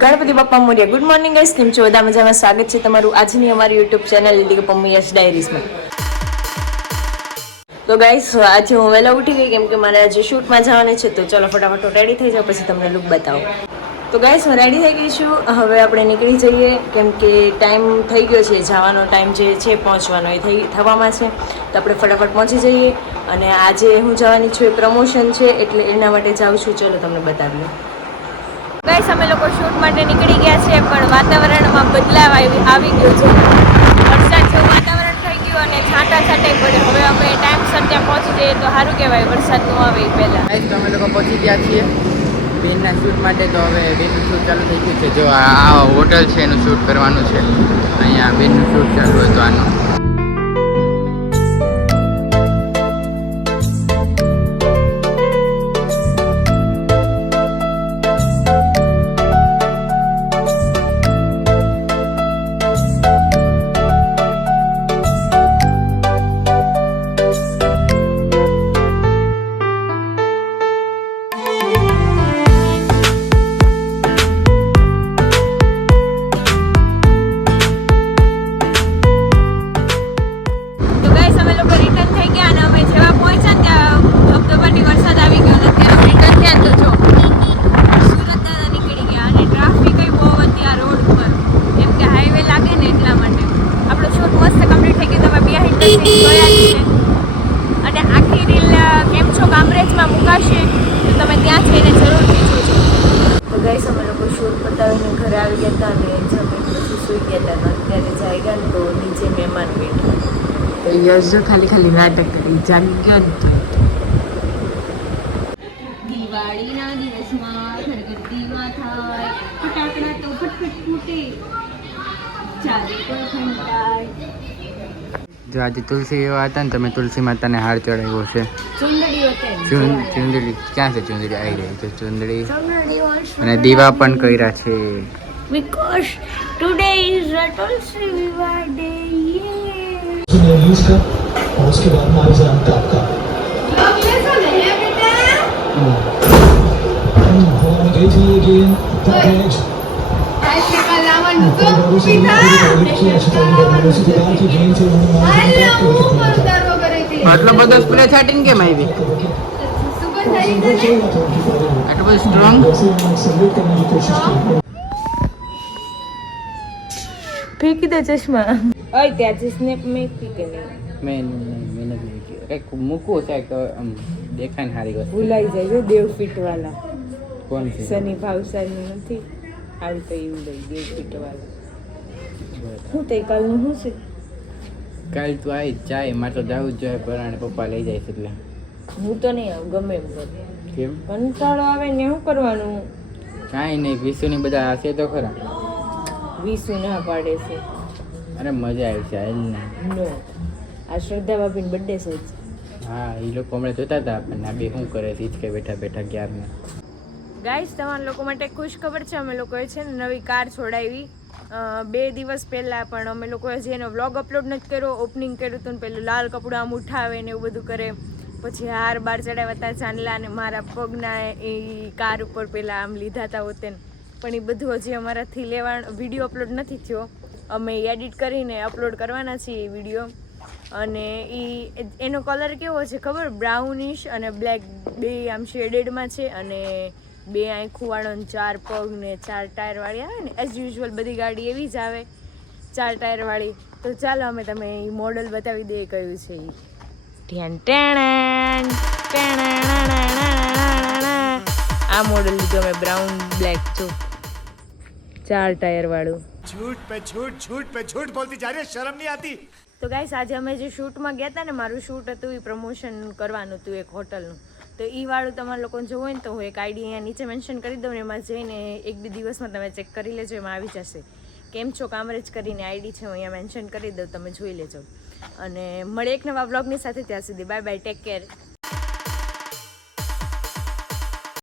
Ganpati Bappa Morya. Good morning guys, કેમ છો? બધા મજામાં? સ્વાગત છે તમારું આજની અમારી યુટ્યુબ ચેનલ લીધી પમ્મીયસ ડાયરીઝમાં. તો ગાઈસ આજે હું વહેલા ઉઠી ગઈ કેમ કે મારે આજે શૂટમાં જવાની છે. તો ચલો ફટાફટ રેડી થઈ જાઓ, પછી તમને લુક બતાવો. તો ગાઈસ હું રેડી થઈ ગઈ છું. હવે આપણે નીકળી જઈએ કેમ કે ટાઈમ થઈ ગયો છે, જવાનો ટાઈમ જે છે પહોંચવાનો એ થવામાં છે. તો આપણે ફટાફટ પહોંચી જઈએ. અને આજે હું જવાની છું, એ પ્રમોશન છે એટલે એના માટે જાઉં છું. ચલો તમને બતાવીએ. ગાઈસ અમે લોકો શૂટ માટે નીકળી ગયા છે, પણ વાતાવરણમાં બદલાવ આવી ગયો છે. વરસાદ જેવું વાતાવરણ થઈ ગયું અને છાંટા છાંટાઈ પડે. હવે અમે ટાઈમસર ત્યાં પહોંચી જઈએ તો સારું કહેવાય, વરસાદ ન આવે એ પહેલાં. ગાઈસ તો અમે લોકો પહોંચી ગયા છીએ બેનના શૂટ માટે. તો હવે બેનનું શૂટ ચાલુ થઈ ગયું છે. જો આ હોટલ છે, એનું શૂટ કરવાનું છે. અહીંયા બેનનું શૂટ ચાલુ હોય તો આનું. અને આખી રીલ કેમ છો કામરેજમાં મુકાશે તો તમે ત્યાં જઈને જરૂરથી જોજો. તો ગાઈસ અમે લોકો શૂટ પતાવીને ઘરે આવી ગયા હતા અને જમીન પછી સૂઈ ગયા હતા. અત્યારે જાગ્યા ને તો નીચે મહેમાન બેઠા. તો યશ જો ખાલી નાટક કરી જાગી ગયો ને. દિવાળીના દિવસમાં ઘરગથ્થીમાં થાય ફટાકડા તો ફટફટ ફૂટે, ચારે કોઈ ઘંટાય. જો આજે તુલસી એવા હતા ને, તમે તુલસી માતાને હાર ચડાવ્યો છે. ચુંદડી ક્યાં છે? ચુંદડી આવી રહી છે. ચુંદડી અને દીવા પણ કર્યા છે. Because today is a Tulsi Vivar Day. और उसके बाद मारी जान आपका गई थी अगेन पैकेज આટલો બધો સ્પ્રે છાટીને કેમ આવી? આટલો બધો સ્ટ્રોંગ. ફેંકી દે ચશ્મા. ઓય ત્યાંથી સ્નેપ મેકી કે નહીં? મેં નથી કંઈક મૂકવું છે તો આમ દેખાય ને સારી વસ્તુ. ભૂલાઈ જાય દેવ ફીટ વાળા. કોણ છે? સની ભાવસાની નથી આવી તો એવું લઈ દેવ ફીટ વાળા. શું તે કાલનું શું છે? કાલ તું આવી જાય મારે તો જવું જ જોઈએ, પરાણે પપ્પા લઈ જાય છે એટલે. હું તો નહીં આવું, ગમે એમ કરું. કેમ? કંટાળો આવે ને શું કરવાનું? કાંઈ નહીં, વિશુની બધા હશે તો ખરા. વિસુ ના પાડે છે. અરે મજા આવી છે હાલ ને. નો આ શ્રદ્ધા ભાભીની બર્થડે છે જ. હા એ લોકો હમણાં જોતા હતા આપણને આ બે શું કરે છે હિચકે બેઠા બેઠા ક્યારના. ગાઈસ તમારા લોકો માટે ખુશ ખબર છે, અમે લોકોએ છે ને નવી કાર છોડાવી 2 દિવસ પહેલાં. પણ અમે લોકોએ જે એનો વ્લોગ અપલોડ નથી કર્યો, ઓપનિંગ કર્યું હતું ને પેલું લાલ કપડું આમ ઉઠાવે ને એવું બધું કરે. પછી હાર બાર ચડાવ્યા હતા ચાંદલા ને મારા પગના એ કાર ઉપર પહેલાં આમ લીધા હતા હોતે ને. પણ એ બધું હજી અમારાથી વિડીયો અપલોડ નથી થયો. અમે એડિટ કરીને અપલોડ કરવાના છીએ એ વિડીયો. અને એનો કલર કેવો છે ખબર? બ્રાઉનિશ અને બ્લેક બે આમ શેડેડમાં છે. અને 2 આંખુંવાળો ને 4 પગ ને 4 ટાયરવાળી આવે ને, એઝ યુઝ્યુઅલ બધી ગાડી એવી જ આવે 4 ટાયરવાળી. તો ચાલો અમે તમે એ મોડલ બતાવી દઈએ કયું છે એ. આ મોડલ લીધું અમે, બ્રાઉન બ્લેક જો 4 ટાયરવાળું. झूठ पे झूठ बोलती जा रही है, शर्म नहीं आती. તો ગાઈસ આજે અમે જે શૂટમાં ગયા હતા ને, મારું શૂટ હતું એ પ્રમોશન કરવાનું હતું એક હોટલનું. તો એ વાળું તમારા લોકોને જોવું હોય ને તો હું એક આઈડી અહીંયા નીચે મેન્શન કરી દઉં ને, એમાં જઈને 1-2 દિવસમાં તમે ચેક કરી લેજો, એમાં આવી જશે. કેમ છો કામરેજ કરીને આઈડી છે, હું અહીંયા મેન્શન કરી દઉં, તમે જોઈ લેજો. અને મળે એક નવા વ્લોગની સાથે. ત્યાં સુધી બાય બાય, ટેક કેર.